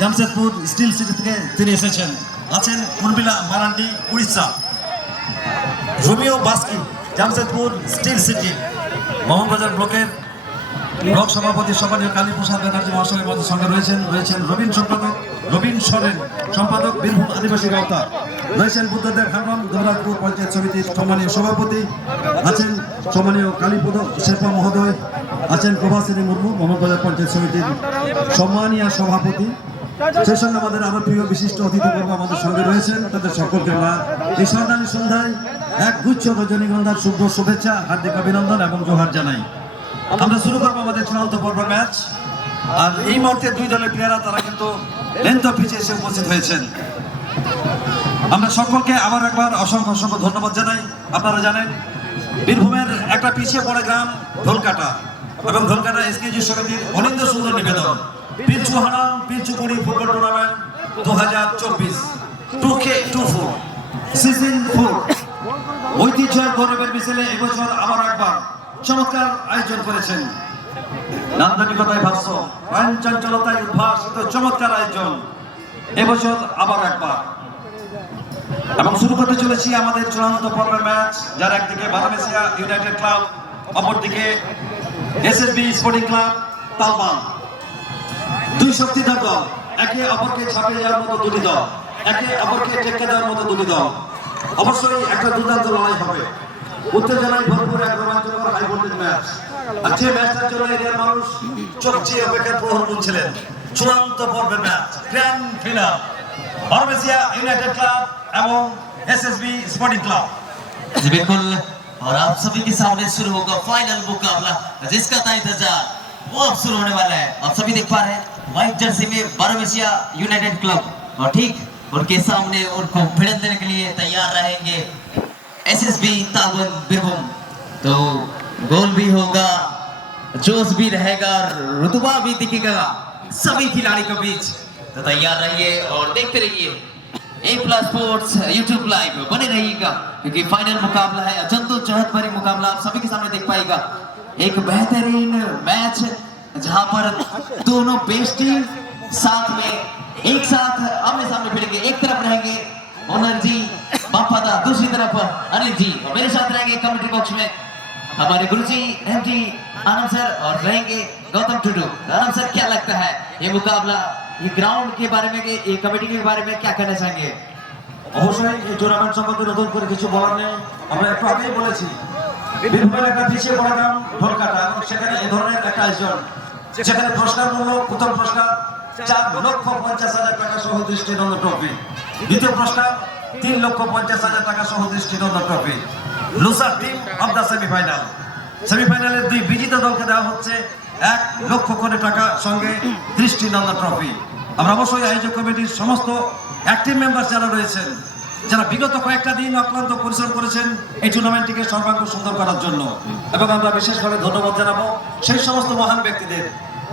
Jamshedpur still city থেকে তিনি এসেছেন। আছেন Urmila Marandi, Orissa. Romeo বাস্কি, Jamshedpur still city. মোহনবাজার ব্লকের ব্লক সভাপতি সম্মানীয় কালীপ্রসাদ ব্যানার্জি মহাশয়ের মধ্যে সঙ্গে রয়েছেন রবীন সরেন, সম্পাদক বীরভূম আদিবাসী গাঁওতা। রয়েছেন বুদ্ধদেব হারম, দেবরাজপুর পঞ্চায়েত সমিতির সম্মানীয় সভাপতি। আছেন সম্মানীয় কালীপদ শেরপা মহোদয়। আছেন প্রভাসিনী মুর্মু, মোহনবাজার পঞ্চায়েত সমিতির সম্মানীয় সভাপতি। সেই সঙ্গে আমাদের আরো প্রিয় বিশিষ্ট অতিথিবর্গ আমাদের সঙ্গে রয়েছেন। তাদের সকলকে আমরা এই সন্ধানী সন্ধ্যায় এক গুচ্ছ রজনীগন্ধার শুভ্র শুভেচ্ছা, হার্দিক অভিনন্দন এবং জোহার জানাই। আমরা শুরু করবো আমাদের চূড়ান্ত পর্ব ম্যাচ। আর এই মুহূর্তে দুই দলের প্লেয়াররা তারা কিন্তু লেন্থ পিচে এসে উপস্থিত হয়েছেন। আমরা সকলকে আবার একবার অসংখ্য ধন্যবাদ জানাই। আপনারা জানেন বীরভূমের একটা পিছিয়ে পড়ে গ্রাম ধোলকাটা, এবং ধোলকাটা এসকেজি সমিতির অনিন্দ সুন্দর নিবেদন পিলচু হারাম পিলচু কুড়ি ফুটবল টুর্নামেন্ট 2024 2K24 সিজন 4 ঐতিহ্যের গৌরবের মিছিলে এবছর আবার একবার চমৎকার আয়োজন করেছেন। নান্দনিকতায় ভাষ্য, প্রাণ চঞ্চলতায় উদ্ভাসিত চমৎকার আয়োজন এবছর আবার একবার। এবং শুরু করতে চলেছি আমাদের চূড়ান্ত পর্বের ম্যাচ, যার একদিকে বারামেসিয়া ইউনাইটেড ক্লাব, অপরদিকে এসএসবি স্পোর্টিং ক্লাব তালবান। দুই শক্তিধর দল, একে অপরকে ছাপিয়ে যাওয়ার মতো দুটি দল, একে অপরকে টেক্কা দেওয়ার মতো দুটি দল। অবশ্যই একটা দুর্দান্ত লড়াই হবে, উত্তেজনায় ভরপুর এক রোমাঞ্চকর হাই ভোল্টেজ ম্যাচ। আর যে ম্যাচটার জন্য এরিয়ার মানুষ চোখ চেয়ে অপেক্ষার প্রহর গুনছিলেন, চূড়ান্ত পর্বের match, grand final, Baramesia United Club एवं एसएसबी स्पोर्टिंग क्लब। जी बिल्कुल, और आप सभी के सामने शुरू होगा फाइनल मुकाबला, जिसका था इंतजार वो अब शुरू होने वाला है। आप सभी देख पा रहे हैं व्हाइट जर्सी में बारमेसिया यूनाइटेड क्लब, और ठीक उनके सामने उनको भिड़न देने के लिए तैयार रहेंगे एसएसबी तालबन बीरभूम। तो गोल भी होगा, जोश भी रहेगा, रुतबा भी दिखेगा सभी खिलाड़ी के बीच। तो तैयार रहिए और देखते रहिए A+ स्पोर्ट्स YouTube लाइव, बने रहिएगा क्योंकि फाइनल मुकाबला है, जद्दोजहद भरी मुकाबला आप सभी के सामने देख पाएगा। एक बेहतरीन मैच जहां पर दोनों बेस्ट टीम साथ में एक साथ आमने सामने भिड़ेंगे। एक तरफ रहेंगे ओनर जी बापादा, दूसरी तरफ अनिल जी, और मेरे साथ रहेंगे कमेंट्री बॉक्स में हमारे गुरुजी एमडी आनंद सर, और रहेंगे गौतम टुडू। आनंद सर, क्या लगता है ये मुकाबला, ये ग्राउंड के बारे में, ये कमेटी के बारे में क्या कहना चाहेंगे? অবশ্যই এই টুর্নামেন্ট সম্পর্কে নতুন করে কিছু বলার নেই। আমরা একটু আগেই বলেছি বীরভূমের একটা পিছিয়ে পড়া গ্রাম ঢোলকাটা, এবং সেখানে এই ধরনের একটা আয়োজন, যেখানে পুরস্কার মূল্য প্রথম পুরস্কার 4,50,000 টাকা সহ দৃষ্টিনন্দন ট্রফি, দ্বিতীয় পুরস্কার 3,50,000 টাকা সহ দৃষ্টিনন্দন trophy. Loser team of the semifinal, সেমিফাইনালের দুই বিজেতা দলকে দেওয়া হচ্ছে 1,00,000 করে টাকা সঙ্গে দৃষ্টিনন্দন ট্রফি। আমরা অবশ্যই আয়োজক কমিটির সমস্ত অ্যাক্টিভ মেম্বার যারা রয়েছেন, যারা বিগত কয়েকটা দিন অক্লান্ত পরিশ্রম করেছেন এই টুর্নামেন্টটিকে সর্বাঙ্গ সুন্দর করার জন্য, এবং আমরা বিশেষভাবে ধন্যবাদ জানাবো সেই সমস্ত মহান ব্যক্তিদের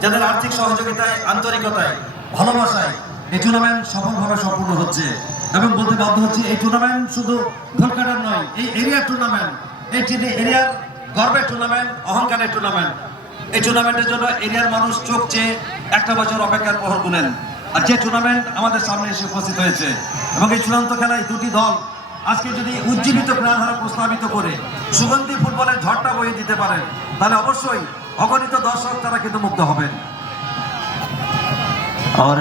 যাদের আর্থিক সহযোগিতায়, আন্তরিকতায়, ভালোবাসায় এই টুর্নামেন্ট সফলভাবে সম্পূর্ণ হচ্ছে। এবং বলতে বাধ্য হচ্ছে এই টুর্নামেন্ট শুধু ঢোলকাটার নয়, এই এরিয়ার টুর্নামেন্ট, এই এরিয়ার গর্বের টুর্নামেন্ট, অহংকারের টুর্নামেন্ট। এই টুর্নামেন্টের জন্য এরিয়ার মানুষ চোখ চেয়ে একটা বছর অপেক্ষার প্রহর গুনেন। আর যে টুর্নামেন্ট আমাদের সামনে এসে উপস্থিত হয়েছে, এবং এই চূড়ান্ত খেলায় দুটি দল আজকে যদি উজ্জীবিত প্রাণহারা প্রস্তাবিত করে সুগন্ধি ফুটবলের ঝড়টা বইয়ে দিতে পারেন, তাহলে অবশ্যই অগণিত দর্শক তারা কিন্তু মুগ্ধ হবেন। और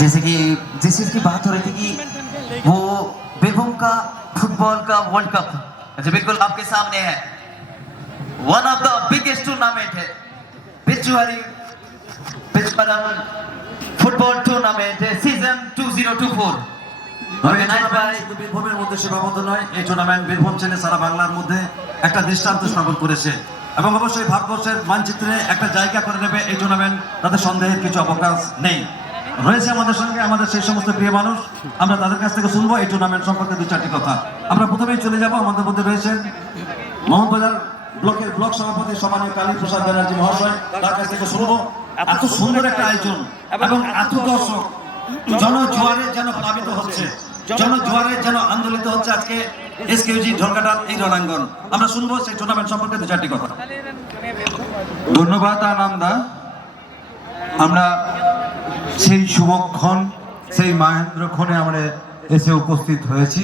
जैसे कि जिस चीज की बात हो रही थी कि वो बीरभूम का फुटबॉल का वर्ल्ड कप जो बिल्कुल आपके सामने है, one of the biggest tournament है Pichuhari football tournament season 2024 organised by বীরভূমের মধ্যে সীমাবদ্ধ নয়, এই টুর্নামেন্ট বীরভূম ছেড়ে সারা বাংলার মধ্যে একটা দৃষ্টান্ত স্থাপন করেছে, এবং অবশ্যই ভারতবর্ষের মানচিত্রে একটা জায়গা করে নেবে এই টুর্নামেন্ট, তাতে সন্দেহের কিছু অবকাশ নেই। রয়েছে আমাদের সঙ্গে আমাদের সেই সমস্ত প্রিয় মানুষ, আমরা তাদের কাছ থেকে শুনবো এই টুর্নামেন্ট সম্পর্কে দু চারটি কথা। আমরা প্রথমেই চলে যাব, আমাদের মধ্যে রয়েছেন মোহনবাজার ব্লকের ব্লক সভাপতি সম্মানীয় কালীপ্রসাদ ব্যানার্জি মহাশয়, তার কাছ থেকে শুনবো এত সুন্দর একটা আয়োজন এবং এত দর্শক জনজোয়ারে যেন প্লাবিত হচ্ছে, জনজোয়ারে যেন আন্দোলিত হচ্ছে আজকে এসকেজি ঢোলকাটার এই রণাঙ্গন। আমরা শুনবো সেই টুর্নামেন্ট সম্পর্কে দু চারটি কথা। ধন্যবাদ আনন্দা। আমরা সেই শুভক্ষণ, সেই মহেন্দ্রক্ষণে আমরা এসে উপস্থিত হয়েছি।